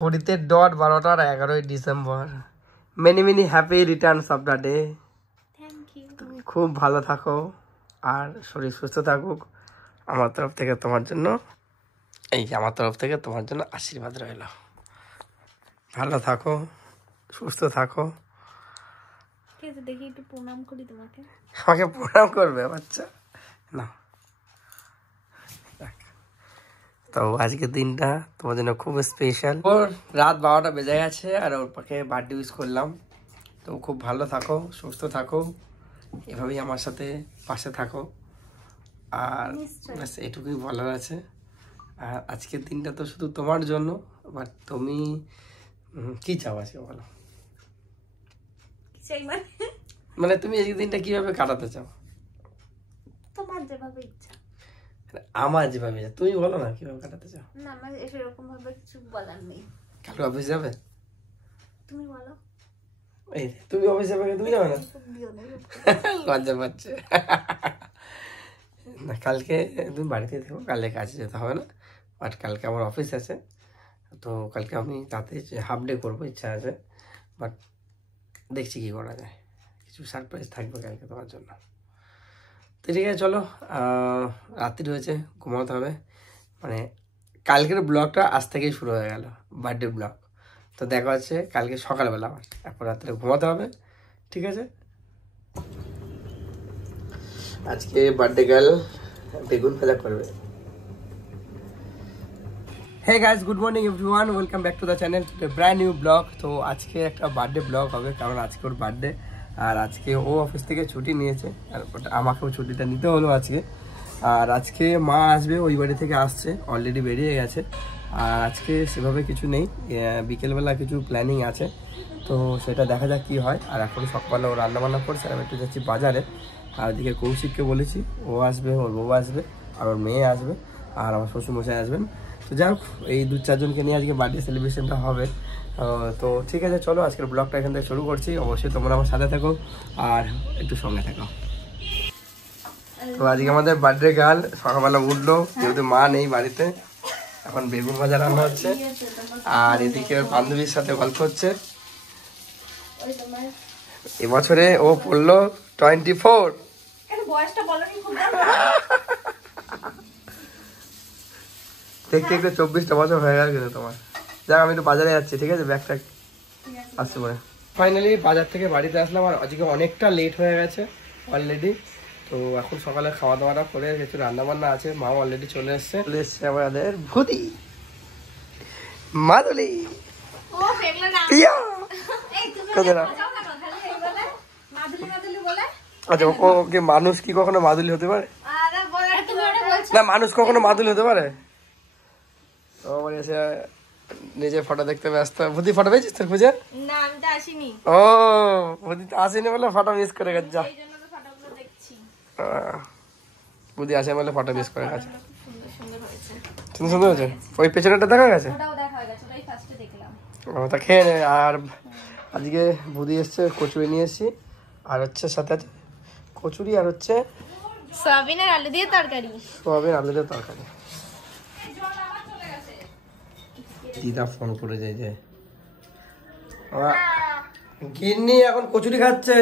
ঘড়িতে ডট 12টার 11ই December. Many many happy returns of the day. Thank you. তুমি খুব ভালো থাকো আর শরীর সুস্থ থাকুক। আমার তরফ থেকে তোমার জন্য আশীর্বাদ রইল। ভালো থাকো, সুস্থ থাকো। ঠিক আছে, দেখি একটু প্রণাম করি তোমাকে। আমাকে প্রণাম করবে বাচ্চা? না, তো আজকের দিনটা তোমার জন্য খুব স্পেশাল। ওর রাত 12টা বেজে গেছে আর ওর পাখে বার্থডে উইশ করলাম। তো খুব ভালো থাকো, সুস্থ থাকো, এভাবেই আমার সাথে পাশে থাকো। আর ব্যাস এটুকুই বলার আছে। আর আজকের দিনটা তো শুধু তোমার জন্য, বাট তুমি কি চাও আজকে বলো? মানে তুমি এই দিনটা কিভাবে কাটাতে চাও? তোমার যেভাবে ইচ্ছা। আমার যেভাবে, তুমি বলো না কিভাবে কাটাতে চাও। না, আমার এরকম ভাবে কিছু বলার নেই। কালকে অফিস যাবে? তুমি বলো। এই তুমি অফিস যাবে, তুমি যাবে না? লজ্জা পাচ্ছে না। কালকে তুমি বাড়িতে থাকো, কালকে কাজে যেতে হবে না। বাট কালকে আমার অফিস আছে, তো কালকে আমি তাতে হাফ ডে করবো, ইচ্ছা আছে। বাট দেখছি কি করা যায়, কিছু সারপ্রাইজ থাকবে কালকে তোমার জন্য। তো ঠিক আছে, চলো, রাত্রি হয়েছে, ঘুমাতে হবে। মানে কালকের ব্লগটা আজ থেকেই শুরু হয়ে গেল, বার্থডে ব্লগ। তো দেখা হচ্ছে কালকে সকালবেলা আমার, এখন রাত্রে ঘুমাতে হবে, ঠিক আছে? আজকে বার্থডে গার্ল বেগুন ভাজা করবে। Hey guys, good morning everyone, welcome back to the channel, brand new blog. তো আজকে একটা বার্থডে ব্লগ হবে, কারণ আজকে ওর বার্থডে। আর আজকে ও অফিস থেকে ছুটি নিয়েছে, আর আমাকেও ছুটিটা নিতে হলো আজকে। আর আজকে মা আসবে, ওই বাড়ি থেকে আসছে, অলরেডি বেরিয়ে গেছে। আর আজকে সেভাবে কিছু নেই, বিকেলবেলা কিছু প্ল্যানিং আছে, তো সেটা দেখা যাক কী হয়। আর এখন সকালে ও রান্নাবান্না করছে, আমি একটু যাচ্ছি বাজারে। আর এদিকে কৌশিককে বলেছি, ও আসবে, ওর বউ আসবে, আর ওর মেয়ে আসবে, আর আমার শ্বশুরমশাই আসবেন। তো যাই হোক, এই 2-4 জনকে নিয়ে আজকে বার্থডে সেলিব্রেশনটা হবে। তো ঠিক আছে, চলো আজকের ব্লগটা এখান থেকে শুরু করছি। অবশ্যই তোমরা আমার সাথে থাকো আর একটু সঙ্গে থাকো। তো আজকে আমাদের বার্থডে গার্ল সকালবেলা উঠলো, যেহেতু মা নেই বাড়িতে। এখন বেগুন ভাজা রান্না হচ্ছে, আর এদিকে ওর বান্ধবীর সাথে গল্প হচ্ছে। এবছরে ও পড়লো 24। দেখতে দেখতে 24টা বছর হয়ে গেল কিন্তু তোমার। যাক, আমি একটু বাজারে যাচ্ছি, ঠিক আছে? ব্যাগটা আসতে পারে। ফাইনালি বাজার থেকে বাড়িতে আসলাম, আর আজকে অনেকটা লেট হয়ে গেছে অলরেডি। তো এখন সকালে খাওয়া দাওয়াটা করে কিছু রান্নাবান্না আছে, মাও অলরেডি চলে এসছে আমাদের ভুদি মাদুলি। আচ্ছা, ওকে মানুষ কি কখনো মাদুলি হতে পারে? না, মানুষ কখনো মাদুলি হতে পারে? তো আমার এসে নিজে ফটো দেখতে ব্যস্ত। ভুদি ফটো পেয়েছিস তোর খুঁজে? না, আমি তো আসিনি। ও, ভুদি তো আসেনি বলে ফটো মিস করে গেছে। যা, বুদ্ধি আসে বলে ফটো মিস করে গেছে। সুন্দর সুন্দর হয়েছে। ওই পেছনেটা দেখা গেছে? ও, তা খেয়ে নে। আর আজকে বুদ্ধি এসছে, কচুরি নিয়ে এসছি, আর হচ্ছে সাথে আছে কচুরি, আর হচ্ছে সয়াবিন আর আলু দিয়ে তরকারি। দিদা ফোন করে যায় যে গিন্নি এখন কচুরি খাচ্ছে।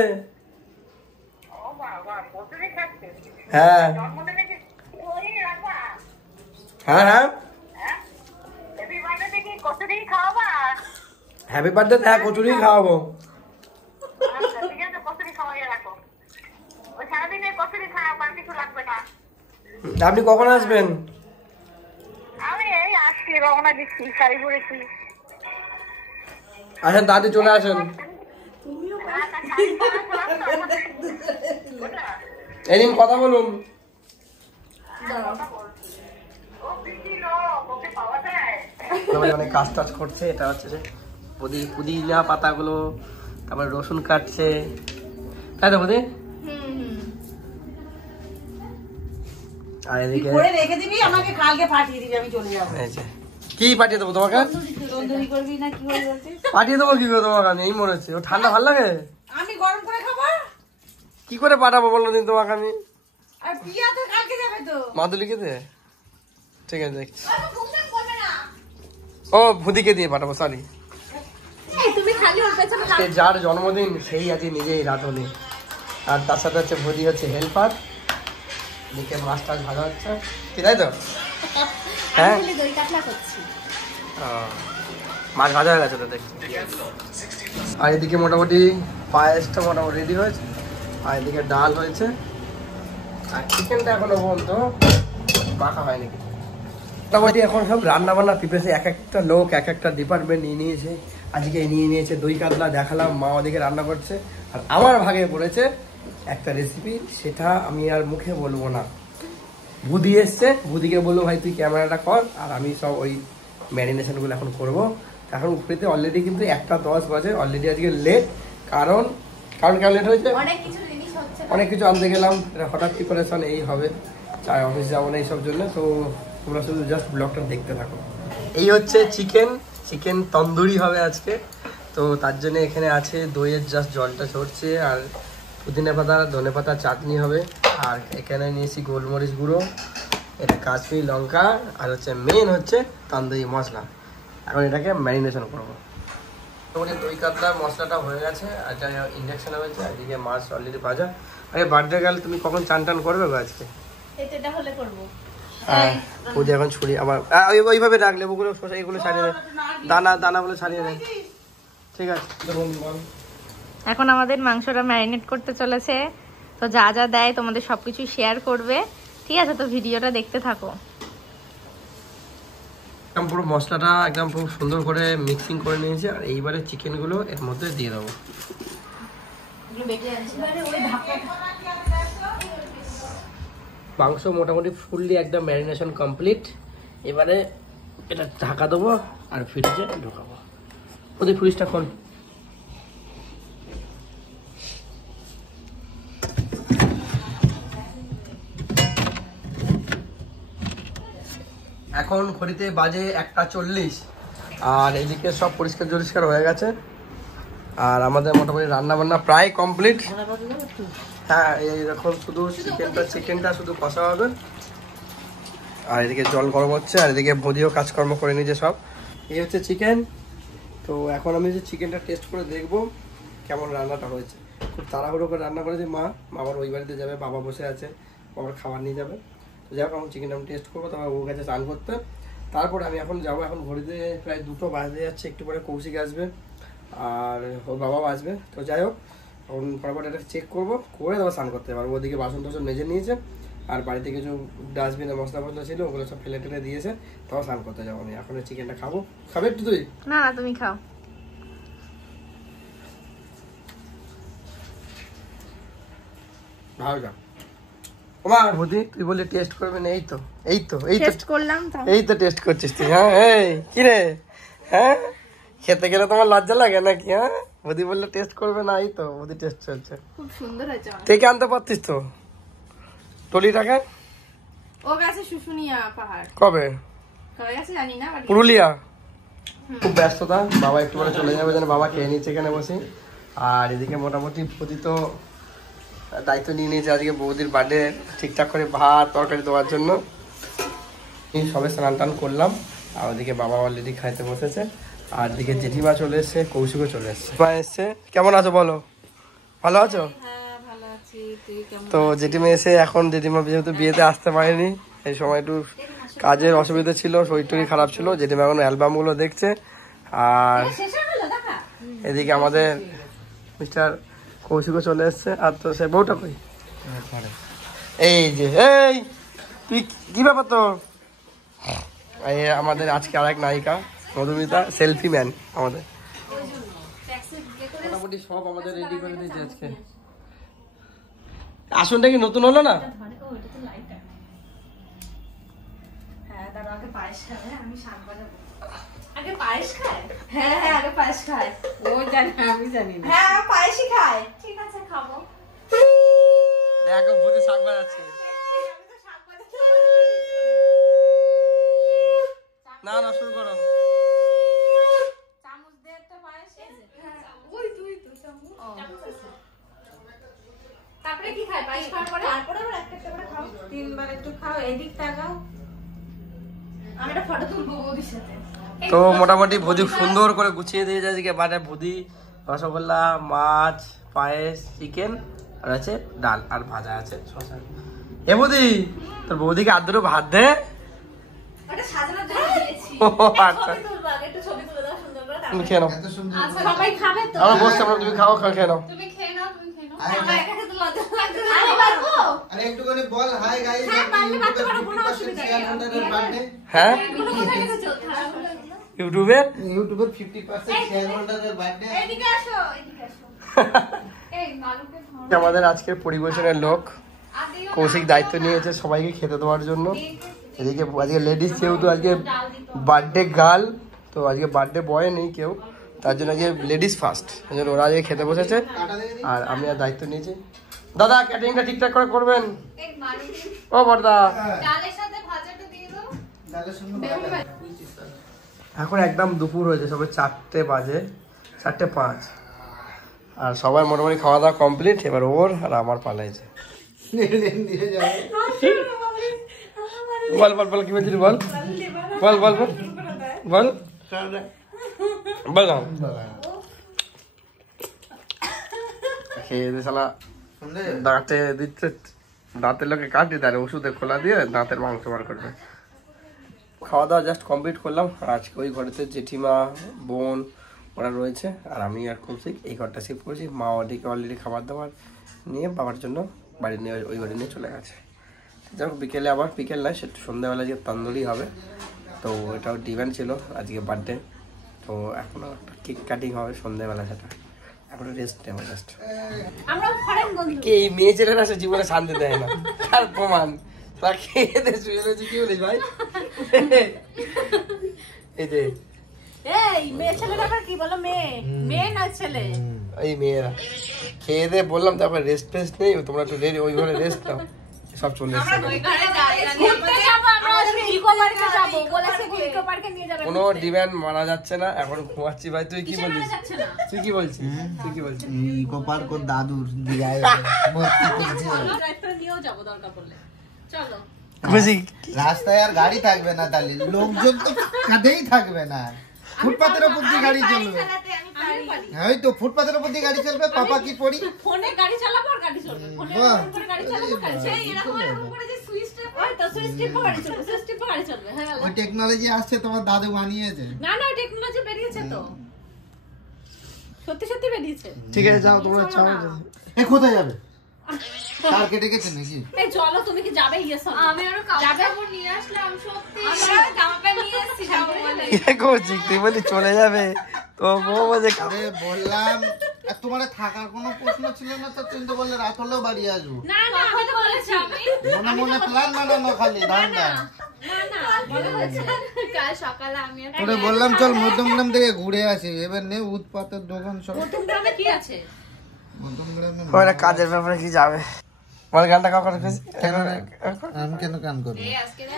হ্যাঁ হ্যাঁ হ্যাঁ, হ্যাপি বার্থডে। হ্যাঁ, কচুরি খাওয়াবো। আপনি কখন আসবেন? আসেন, তাড়াতাড়ি চলে আসেন। এই নিন, কথা বলুন। অনেক কাজ টাজ করছে। এটা হচ্ছে যে পুদিনা পাতাগুলো, তারপরে রসুন কাটছে, তাই তো বুদি? আর এদিকে কি পাঠিয়ে দেবো তোমাকে? পাঠিয়ে দেবো কি করে তোমাকে? আমি এই মনে হচ্ছে ও ঠান্ডা ভাল লাগে, আমি গরম করে খাবো। কি করে পাঠাবো বলো দিন তোমাকে আমি? আর পিয়া তো কালকে যাবে তো মাদুলিকে দে। ঠিক আছে, দেখছি। ও ভুদিকে দিয়ে পাঠাবো, সরি। তুমি খালি ওর পেছনে আজকে যার জন্মদিন সেই আজকে নিজেই রাঁধুনি, আর তার সাথে হচ্ছে ভুদি হচ্ছে হেল্পার। দিকে মাছ টাছ ভালো হচ্ছে, কি তাই তো? হ্যাঁ, দই কাতলা করছি। মাছ ভাজা হয়ে গেছে তো দেখছি। আর এদিকে মোটামুটি পায়েসটা মোটামুটি রেডি হয়েছে, আর এদিকে ডাল হয়েছে, আর চিকেনটা এখনো পর্যন্ত মাখা হয়নি কিছু। মোটামুটি এখন সব রান্না বান্না প্রিপারেশন, এক একটা লোক এক একটা ডিপার্টমেন্ট নিয়ে নিয়েছে। আজকে নিয়ে নিয়েছে দই কাতলা, দেখালাম মা ওদিকে রান্না করছে, আর আমার ভাগে পড়েছে একটা রেসিপি, সেটা আমি আর মুখে বলবো না। বুদি এসছে, বুদিকে বললো ভাই তুই ক্যামেরাটা কর, আর আমি সব ওই ম্যারিনেশনগুলো এখন করবো। এখন উপরেতে অলরেডি কিন্তু 1:10 বাজে, অলরেডি আজকে লেট। কারণ কেন লেট হয়েছে, অনেক কিছু আনতে গেলাম, হঠাৎ প্রিপারেশন এই হবে, চাই অফিস যাবো না এইসব জন্য। তো তোমরা শুধু জাস্ট ব্লগটা দেখতে থাকো। এই হচ্ছে চিকেন তন্দুরি হবে আজকে। তো তার জন্য এখানে আছে দইয়ের জাস্ট জলটা ঝরছে, আর পুদিনা পাতা ধনে পাতা চাটনি হবে, আর এখানে নিয়েছি গোলমরিচ গুঁড়ো, এটা কাশ্মীরি লঙ্কা, আর হচ্ছে মেন হচ্ছে তন্দুরি মশলা। এখন এটাকে ম্যারিনেশন করবো। মোটামুটি দই কাতলার মশলাটা হয়ে গেছে, আর এটা ইন্ডাকশানে হয়েছে, আর এদিকে মাছ অলরেডি ভাজা। আরে বার্থডে গেল, তুমি কখন চান টান করবে গো আজকে? এটা হলে করবো। হ্যাঁ, পুজো এখন ছুরি আবার ওইভাবে রাখলে ওগুলো এগুলো ছাড়িয়ে দেয়, দানাগুলো ছাড়িয়ে দেয়। ঠিক আছে, এখন আমাদের মাংসটা ম্যারিনেট করতে চলেছে, তো যা যা দেয় তোমাদের সবকিছু শেয়ার করবে, ঠিক আছে? তো ভিডিওটা দেখতে থাকো। একদম পুরো মশলাটা একদম খুব সুন্দর করে মিক্সিং করে নিয়েছি, আর এইবারে চিকেনগুলো এর মধ্যে দিয়ে দেবো। মাংস মোটামুটি ফুললি একদম ম্যারিনেশন কমপ্লিট। এবারে এটা ঢাকা দেবো আর ফ্রিজে ঢোকাবো। ওদের ফ্রিজটা খোল। এখন ঘড়িতে বাজে 1:40, আর এদিকে সব পরিষ্কার হয়ে গেছে, আর আমাদের মোটামুটি রান্না বান্না প্রায় কমপ্লিট। হ্যাঁ, এইরকম শুধু চিকেনটা শুধু কষা হবে, আর এদিকে জল গরম হচ্ছে, আর এদিকে ভুদিও কাজকর্ম করে নিয়েছে সব। এই হচ্ছে চিকেন। তো এখন আমি যে চিকেনটা টেস্ট করে দেখবো কেমন রান্নাটা হয়েছে। খুব তাড়াহুড়ো করে রান্না করেছে মা, আবার ওই বাড়িতে যাবে, বাবা বসে আছে, বাবার খাবার নিয়ে যাবে। তো যাই হোক, এখন চিকেনটা আমি টেস্ট করবো, তারপর ওর কাছে চান করতে। তারপরে আমি এখন যাবো, এখন ঘড়িতে প্রায় 2টো বাজতে যাচ্ছে, একটু পরে কৌশিক আসবে আর ওর বাবাও আসবে। তো যাই হোক, এখন ফটাফট এটা চেক করবো, করে তারপর স্নান করতে পারবো। ওদিকে বাসন টাসন মেজে নিয়েছে, আর বাড়িতে কিছু ডাস্টবিনে মশলা ছিল, ওগুলো সব ফেলে টেলে দিয়েছে, তাও স্নান করতে যাবো আমি। এখন চিকেনটা খাবো। খাবে একটু তুই? না না, তুমি খাও। ভালো যা ওমা বুদ্ধি, তুই বললি টেস্ট করবে না, এই তো টেস্ট করলাম তো, এই তো টেস্ট করছিস তুই। হ্যাঁ, এই কি রে, হ্যাঁ খেতে গেলে তোমার লজ্জা লাগে নাকি? হ্যাঁ, বুদ্ধি বললে টেস্ট করবে না, এই তো বুদ্ধি টেস্ট চলছে। খুব সুন্দর হয়েছে। থেকে আনতে পারতিস তো টলিটাকে। ও গেছে শুশুনিয়া পাহাড়। কবে গেছে জানি না, পুরুলিয়া। খুব ব্যস্ততা, বাবা একটু পরে চলে যাবে, যেন বাবা খেয়ে নিচ্ছে এখানে বসে। আর এদিকে মোটামুটি প্রতি তো দায়িত্ব নিয়ে নিয়েছে আজকে বৌদির বার্থডে ঠিকঠাক করে ভাত তরকারি দেওয়ার জন্য। সবে স্নান টান করলাম, আর ওদিকে বাবা অলরেডি খাইতে বসেছে, আর দিকে জেঠিমা চলে এসছে, কৌশিকও চলে এসছে। মা এসছে, কেমন আছো বলো? ভালো আছো? তো জেঠিমা এসে, এখন জেঠিমা যেহেতু বিয়েতে আসতে পারেনি, এই সময় একটু কাজের অসুবিধা ছিল, শরীর টরীর খারাপ ছিল, জেঠিমা এখন অ্যালবামগুলো দেখছে। আর এদিকে আমাদের মিস্টার কৌশিকও চলে এসছে, আর তো সে বউটা কই? এই যে, এই তুই কি ব্যাপার তো? এই আমাদের আজকে আরেক নায়িকা মধুমিতা, সেলফি ম্যান আমাদের। মোটামুটি সব আমাদের রেডি করে দিয়েছে আজকে। আসনটা কি নতুন হলো না? আগে পায়েস খায়। হ্যাঁ হ্যাঁ, আগে পায়েস খায়। ও জানি, আমি জানি না। হ্যাঁ, পায়েসই খায়। ঠিক আছে, খাবো। দেখো বুঝে শাক বাজাচ্ছে। না না, শুরু করো। চামচ দে একটা পায়েসে। ওই তুই তো চামচ। তারপরে কি খায়? পায়েস খাওয়ার পরে তারপরে আবার একটা একটা করে খাও। 3বার একটু খাও, এদিক তাকাও। আমি একটা ফটো তুলবো বৌদির সাথে। তো মোটামুটি ভুদি সুন্দর করে গুছিয়ে দিয়েছে আজকে বাটে ভুদি, রসগোল্লা, মাছ, পায়েস, চিকেন আর আছে ডাল আর ভাজা আছে শসা। এ বৌদি তোর বৌদিকে আর দুটো ভাত দে। আচ্ছা তুমি খেয়ে নাও, সবাই খাবে তো? আমরা বসছি, আমরা তুমি খাও, খেয়ে নাও। তুমি খেয়ে নাও, তুমি খেয়ে নাও। আরে, আমার একা খেতে লজ্জা লাগছে। আরে বাবু, আরে একটুখানি বল হাই গাইস, হ্যাঁ, পারলে বাচ্চা পারো, কোনো অসুবিধা নেই। বার্থডে হ্যাঁ এগুলো কোথায় রেখেছো? ইউটিউবে ইউটিউবের 50% শেয়ার হোল্ডারের বার্থডে। এদিকে আসো, এদিকে আসো। এই মালুকে খাও। আমাদের আজকের পরিবেশনের লোক কৌশিক দায়িত্ব নিয়েছে সবাইকে খেতে দেওয়ার জন্য। এদিকে আজকে লেডিস, যেহেতু আজকে বার্থডে গার্ল, তো আজকে বার্থডে বয় নেই কেউ, তার জন্য আজকে লেডিস ফার্স্ট, এই জন্য ওরা আজকে খেতে বসেছে আর আমি আর দায়িত্ব নিয়েছি। দাদা ক্যাটারিংটা ঠিকঠাক করে করবেন। এই মালুকে ও বড়দা, ডালের সাথে ভাজাটা দিয়ে দাও। ডালের সঙ্গে এখন একদম দুপুর হয়েছে, সবে 4টে বাজে, 4:05, আর সবাই মোটামুটি খাওয়া দাওয়া কমপ্লিট। এবার ওর আর আমার পালাইছে। দিয়ে যাবে। বল বল বল কি বলছিস, বল বল বল বল বল বল না। খেয়ে দে শালা, দাঁতে দিচ্ছে, দাঁতের লোকে কাটি, তার ওষুধে খোলা দিয়ে দাঁতের মাংস বার করবে। খাওয়া দাওয়া জাস্ট কমপ্লিট করলাম। আর আজকে ওই ঘরেতে জেঠিমা, বোন ওরা রয়েছে, আর আমি আর কৌশিক এই ঘরটা শিফট করেছি। মা ওদিকে অলরেডি খাবার দাবার নিয়ে বাবার জন্য বাড়ি নিয়ে ওই ঘরে নিয়ে চলে গেছে। যাই হোক, বিকেলে আবার, বিকেল নয় সেটা সন্ধ্যাবেলা যে তন্দুরি হবে, তো এটাও ডিমান্ড ছিল আজকে বার্থডে, তো এখনও একটা কেক কাটিং হবে সন্ধ্যাবেলা, সেটা এখনো রেস্ট নেই আমার জাস্ট। আমরা ফরেন বন্ধু। কে এই মেয়ে ছেলেরা সে জীবনে শান্তি দেয় না, তার প্রমাণ। তা খেয়ে দে, শুয়ে রয়েছে, কি বলিস ভাই? এই যে এই মেয়ে ছেলের ব্যাপার কি বলো? মেয়ে মেয়ে না ছেলে? এই মেয়েরা খেয়ে দে বললাম, তারপর রেস্ট ফেস্ট নেই, তোমরা একটু ওই ঘরে রেস্ট নাও, সব চলে এসছে। কোনো ডিমান্ড মানা যাচ্ছে না, এখন ঘুমাচ্ছি ভাই। তুই কি বলছিস? তুই কি বলছিস? তুই কি বলছিস? ইকো পার্ক ওর দাদুর দিঘায় খুশি? রাস্তায় আর গাড়ি থাকবে না, তাহলে লোকজন তো কাঁধেই থাকবে না, ফুটপাতের উপর দিয়ে গাড়ি চলবে। ওই তো ফুটপাতের উপর দিয়ে গাড়ি চলবে, পাপা কি পড়ি ফোনে গাড়ি চালাবো আর গাড়ি চলবে, ফোনে করে গাড়ি চালাবো, গাড়ি চলবে। এরকম করে যে সুইচ টিপ, ওই তো সুইচ টিপ গাড়ি চলবে, সুইচ টিপ গাড়ি চলবে। হ্যাঁ, ওই টেকনোলজি আসছে, তোমার দাদু বানিয়েছে। না না, টেকনোলজি বেরিয়েছে তো, সত্যি সত্যি বেরিয়েছে। ঠিক আছে, যাও তোমরা, চাও। এ কোথায় যাবে? কার কেটে গেছে নাকি? এই চলো, তুমি কি যাবে? ইয়েস আমি আরো কাপড় নিয়ে আসলাম, সত্যি আমি জামা প্যান্ট নিয়ে এসেছি, যাবো বলে। কি করছিস তুই? বলি চলে যাবে তো বউ বলে। আরে বললাম, আর তোমার থাকার কোনো প্রশ্ন ছিল না তো, তুমি তো বললে রাত হলেও বাড়ি আসবো। না না, আমি তো বলেছি মনে মনে প্ল্যান বানানো খালি ধান্দা। না না, বলা হয়েছে কাল সকালে আমি তোরে বললাম চল মধ্যমগ্রাম থেকে ঘুরে আসি, এবার নে উৎপাতের দোকান সব। মধ্যমগ্রামে কি আছে? মধ্যমগ্রামে ওরা কাজের ব্যাপারে কি যাবে? আমার গানটা কাউ করে খুশি? আমি কেন কান করবো? এই আজকে না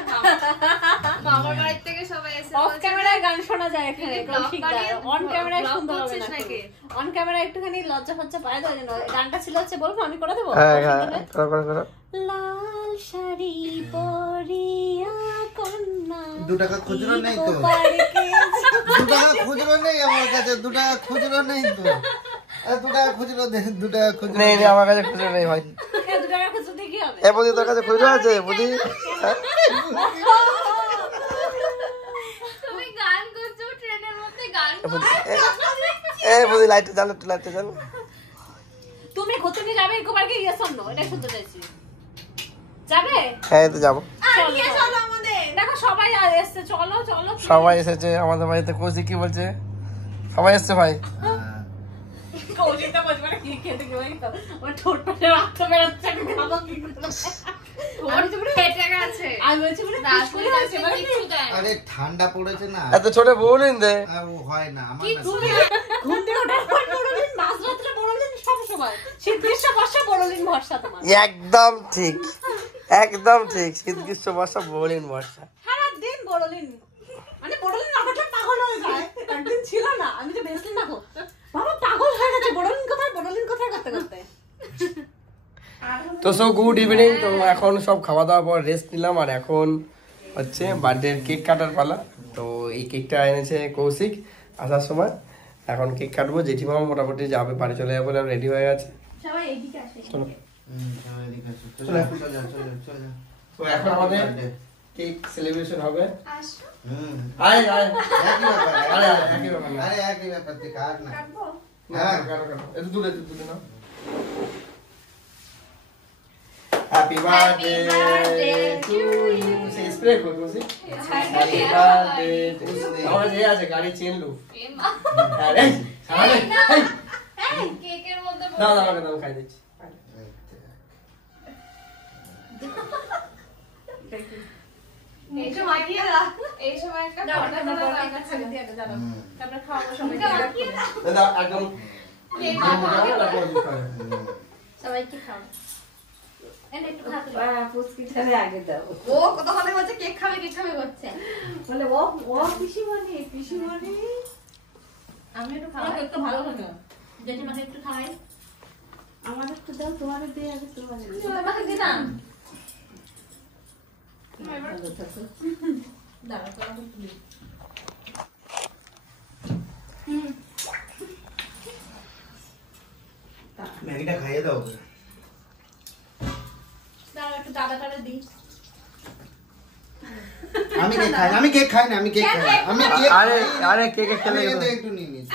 মামার বাড়ি থেকে সবাই এসে অফ ক্যামেরায় গান শোনা যায় এখানে, কৌশিক দা। অন ক্যামেরায় ব্লগ সুন্দর হবে করছিস না নাকি? অন ক্যামেরায় একটুখানি লজ্জা ফজ্জা পায় তো, জন্য গানটা ছিল হচ্ছে, বলবো আমি করে দেবো। হ্যাঁ হ্যাঁ, করো। লাল শাড়ি পরিয়া কন্যা 2 টাকা খুচরো নেই তো, পার্কে 2 টাকা খুচরো নেই আমার কাছে, 2 টাকা খুচরো নেই তো। 2 টাকা খুচরো দে, 2 টাকা খুচরো নেই নেই, আমার কাছে খুচরো নেই ভাই। 2 টাকা খুচরো দিয়ে কি হবে? এ বুঝি তোর কাছে খুচরো আছে? বুঝি তুমি গান করছো ট্রেনের মধ্যে, গান এ বুঝি লাইটে জ্বালো, একটু লাইটে জ্বালো। তুমি ঘুরতে যাবে ইকো পার্কে? ইয়েস অর নো, এটা শুনতে চাইছি। যাবে? হ্যাঁ তো যাবো। চলো আমাদের, দেখো সবাই এসছে, চলো চলো। সবাই এসেছে আমাদের বাড়িতে। কৌশিক কি বলছে? সবাই এসছে ভাই। কৌশিকটা বলছে মানে কি খেতে গেলে তো ওর ঠোঁটটা রক্ত বেরোচ্ছে, আমি খাবো কি করে? ওর তো পুরো হেঁটে গেছে। আমি বলছি বলে রাজপুরি আছে কিছু দেয়। আরে ঠান্ডা পড়েছে না, এত ছোট বউলিন দে। ও হয় না আমার না। তুমি ঘুম থেকে ওঠার পর বড়লিন, মাঝরাত্রে বড়লিন, সব সময় শীত গ্রীষ্ম বর্ষা বড়লিন ভরসা তোমার। একদম ঠিক, একদম ঠিক। শীত গ্রীষ্ম বর্ষা বউলিন বর্ষা, সারাদিন বড়লিন, মানে বড়লিন না করলে পাগল হয়ে যায়। একদিন ছিল না, আমি যে বেসলিন না গো বাবা, পাগল হয়ে গেছে বড়লিন কোথায় করতে করতে। তো সো গুড ইভিনিং। তো এখন সব খাওয়া দাওয়া পর রেস্ট নিলাম, আর এখন হচ্ছে বার্থডে কেক কাটার পালা। তো এই কেকটা এনেছে কৌশিক আসার সময়। এখন কেক কাটবো, জেঠিমা মোটামুটি যাবে, বাড়ি চলে যাবে বলে রেডি হয়ে গেছে। সবাই এইদিকে আসে। চলো সবাই এদিকে আসো। চলে। চলে। তো এখন আমাদের কেক সেলিব্রেশন হবে। আসো। আয় আয় একই ব্যাপার। আরে একই ব্যাপার না। আরে একই ব্যাপার, তুই কাট না। কাটবো? হ্যাঁ কাটো কাটো, একটু দূরে না। Happy birthday to you. সে স্প্রে করবো সে। Happy birthday to you. আমার যে আছে গাড়ি চেন লু। আরে সামনে এই এই কেকের মধ্যে দাও দাও আমাকে দাও, খাই দিচ্ছি। মুখে মাখিয়ে দাও। এই সময় একটা ফটো তোলা দরকার ছিল। তারপরে খাওয়াবো সবাইকে। দাও একদম কেক সবাইকে খাও। এনে একটু খাতে দাও। পুচকিটারে আগে দাও। ও কত কথা বলছে কেক খাবে করছে। বলে ও পিসিমণি। আমি একটু আমার খাওয়াই। কেক তো ভালো লাগে। জেঠিমাকে একটু খাওয়াই। আমার একটু দাও, তোমার দিয়ে আগে তোমার তুমি আমাকে দিলাম। ভালো থাকো। দাঁড়া তো আমাকে দিই। ম্যাগিটা খাইয়ে দাও ওকে। দাঁড়া একটু দাদা দিই। আমি কেক খাই না। আমি কেক আরে আরে কেকে খেলে আমি গেছে। একটু নিয়ে নিয়েছি।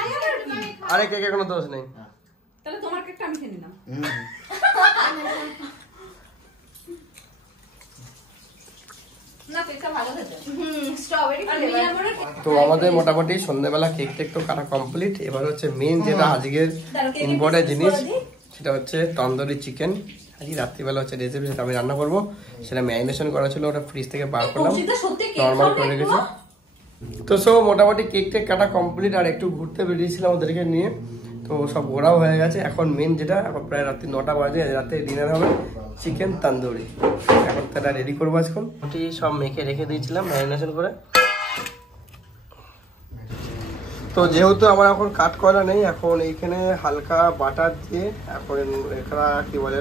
আরে কেকে কোনো দোষ নেই। তাহলে তোমার কেকটা আমি খেয়ে নিলাম। না কেকটা ভালো খেতে। Strawberry flavour. তো আমাদের মোটামুটি সন্ধ্যাবেলা কেক টেক তো কাটা কমপ্লিট। এবার হচ্ছে মেন যেটা আজকের ইম্পর্টেন্ট জিনিস, সেটা হচ্ছে তন্দুরি চিকেন। আজকে রাত্রিবেলা হচ্ছে রেসিপি, সেটা আমি রান্না করবো। সেটা ম্যারিনেশন করা ছিল, ওটা ফ্রিজ থেকে বার করলাম, নর্মাল করে রেখেছি। তো সব মোটামুটি কেক টেক কাটা কমপ্লিট। আর একটু ঘুরতে বেরিয়েছিলাম ওদেরকে নিয়ে, তো সব ঘোরাও হয়ে গেছে। এখন মেন যেটা, এখন প্রায় রাত্রি 9টা বাজে, রাতে ডিনার হবে চিকেন তন্দুরি। এখন তারা রেডি করবো আজকাল। সব মেখে রেখে দিয়েছিলাম ম্যারিনেশন করে। তো যেহেতু আমার এখন কাট করা নেই, এখন এইখানে হালকা বাটার দিয়ে এখন এখানে কি বলে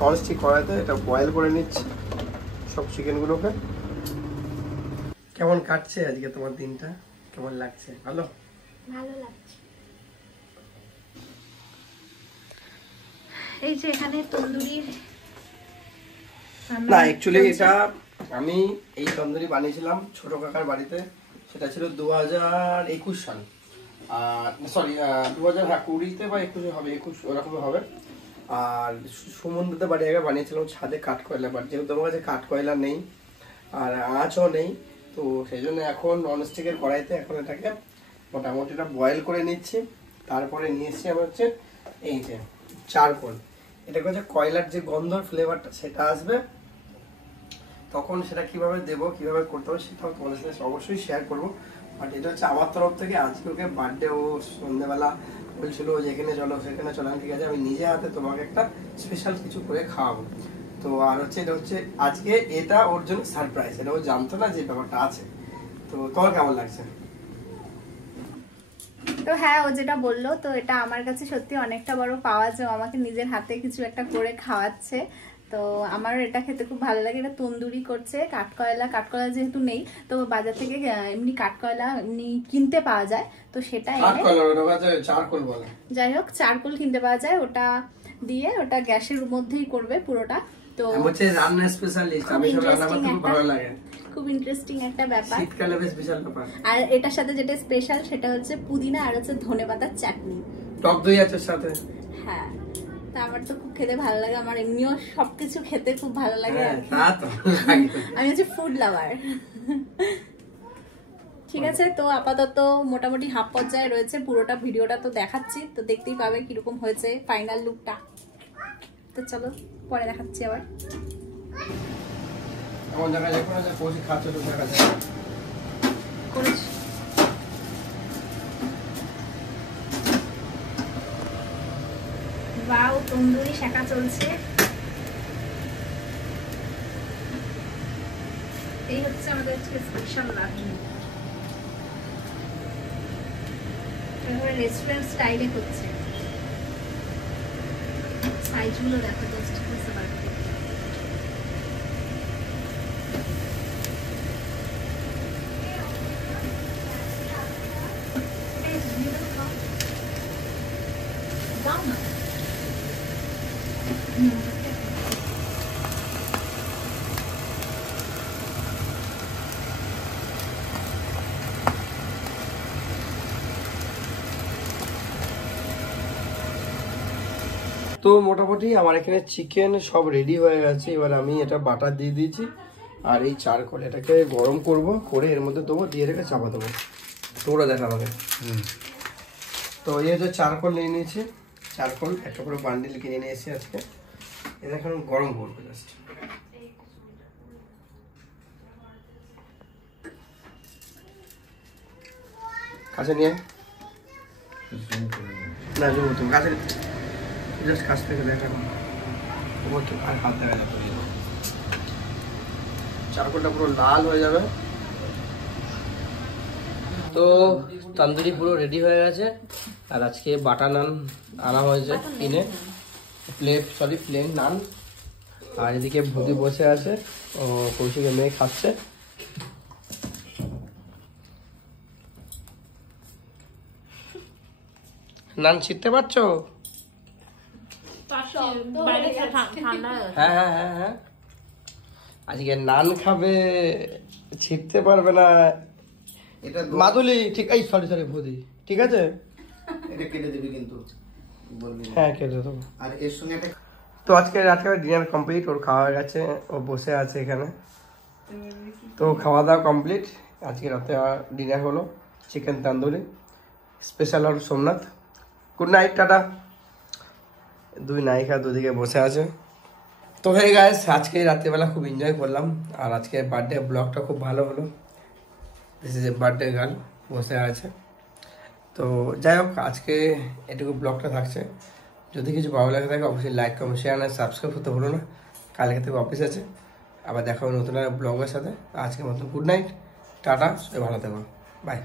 ননস্টিক কড়াইতে এটা বয়েল করে নিচ্ছি সব চিকেনগুলোকে। কেমন কাটছে আজকে তোমার দিনটা? কেমন লাগছে? ভালো লাগছে। এই যে এখানে তন্দুরির না, অ্যাকচুয়ালি এটা আমি এই তন্দুরি বানিয়েছিলাম ছোট কাকার বাড়িতে। সেটা ছিল 2021 সাল, সরি 2020তে বা 21 হবে, 21 ওরকম হবে। আর সুমনদাতে বাড়ি আগে বানিয়েছিলাম ছাদে কাঠ কয়লা, বাট যেহেতু আমার কাছে কাঠ কয়লা নেই আর আঁচও নেই, তো সেই জন্য এখন ননস্টিকের কড়াইতে এখন এটাকে মোটামুটি বয়েল করে নিচ্ছি। তারপরে নিয়ে এসছি আমার হচ্ছে এই যে চারকোল। এটাকে হচ্ছে কয়লার যে গন্ধর ফ্লেভারটা সেটা আসবে, তখন সেটা কিভাবে দেবো, কিভাবে করতে হবে সেটাও তোমাদের সাথে অবশ্যই শেয়ার করবো। বাট এটা হচ্ছে আমার তরফ থেকে আজকে ওকে বার্থডে, ও সন্ধ্যেবেলা বলছিল যেখানে চলো সেখানে চলো, ঠিক আছে আমি নিজে হাতে তোমাকে একটা স্পেশাল কিছু করে খাওয়াবো। তো আর হচ্ছে এটা হচ্ছে আজকে এটা ওর জন্য সারপ্রাইজ, এটা ও জানতো না যে ব্যাপারটা আছে। তো তোমার কেমন লাগছে? তো হ্যাঁ, ও যেটা বললো, তো এটা আমার কাছে সত্যি অনেকটা বড় পাওয়া, যে আমাকে নিজের হাতে কিছু একটা করে খাওয়াচ্ছে। তো আমার এটা খেতে খুব ভালো লাগে। এটা তন্দুরি করছে, কাঠকয়লা যেহেতু নেই, তো বাজার থেকে এমনি কাঠকয়লা এমনি কিনতে পাওয়া যায়, তো সেটা যাই হোক চারকোল কিনতে পাওয়া যায়, ওটা দিয়ে ওটা গ্যাসের মধ্যেই করবে পুরোটা। তো খুব ইন্টারেস্টিং একটা ব্যাপার। আর এটার সাথে যেটা স্পেশাল সেটা হচ্ছে পুদিনা আর হচ্ছে ধনেপাতার চাটনি, টক দই আছে সাথে। হ্যাঁ, তা আমার তো খুব খেতে ভালো লাগে, আমার এমনিও সবকিছু খেতে খুব ভালো লাগে। আমি হচ্ছে ফুড লাভার। ঠিক আছে, তো আপাতত মোটামুটি হাফ পর্যায়ে রয়েছে, পুরোটা ভিডিওটা তো দেখাচ্ছি, তো দেখতেই পাবে কিরকম হয়েছে ফাইনাল লুকটা। তো চলো পরে দেখাচ্ছি আবার। এমন জায়গায় যে কোনো পৌঁছে খাচ্ছে তো দেখা যায় করেছি। বাও, তন্দুরি শেখা চলছে। এই হচ্ছে আমাদের স্পেশাল রান্না, রেস্টুরেন্ট স্টাইলে করছে। সাইজগুলো দেখো, জাস্ট বুঝতে পারবে। তো মোটামুটি আমার এখানে চিকেন সব রেডি হয়ে গেছে। এবার আমি এটা বাটার দিয়ে দিয়েছি আর এই চারকোল এটাকে গরম করব, করে এর মধ্যে দেবো, দিয়ে রেখে চাপা দেবো। তোরা দেখ আমাকে। তো এই হচ্ছে চারকোল নিয়ে নিয়েছি, চারকোল একটা পুরো বান্ডিল কিনে নিয়েছি আজকে। এটা এখন গরম করবো জাস্ট। কাছে নিয়ে না জুম তুমি কাছে জাস্ট কাছ থেকে দেখা আর হাত দেখা যাবে, চারকোলটা পুরো লাল হয়ে যাবে। তো তন্দুরি পুরো রেডি হয়ে গেছে। আর আজকে বাটার নান আনা হয়েছে কিনে, প্লেন নান। আর এদিকে ভুদি বসে আছে, ও কৌশিকের মেয়ে খাচ্ছে। নান ছিটতে পারছো? হ্যাঁ হ্যাঁ হ্যাঁ হ্যাঁ, আজকে নান খাবে, ছিটতে পারবে না। এটা মাদুলি ঠিক, এই সরি ভুদি ঠিক আছে, এটা কেটে দিবি কিন্তু বলবি। হ্যাঁ কেটে দেবো। আর এর সঙ্গে একটা তো আজকে রাতে ডিনার কমপ্লিট, ওর খাওয়া হয়ে গেছে, ও বসে আছে এখানে। তো খাওয়া দাওয়া কমপ্লিট। আজকে রাতে ডিনার হলো চিকেন তন্দুরি, স্পেশাল আর সোমনাথ। Good night, tata. দুই নায়িকা দুদিকে বসে আছে। তো হে গাইস, আজকে রাত্রিবেলা খুব এনজয় করলাম। আর আজকে বার্থডে ব্লগটা খুব ভালো হলো। This is a birthday girl বসে আছে। তো যাই হোক, আজকে এটুকু ব্লগটা থাকছে। যদি কিছু ভালো লাগে থাকে অবশ্যই লাইক কমেন্ট শেয়ার আর সাবস্ক্রাইব করতে ভুলো না। কালকে থেকে অফিস আছে, আবার দেখা হবে নতুন ব্লগের সাথে। আজকের মতো গুড নাইট, টাটা, সবাই ভালো থেকো, বাই।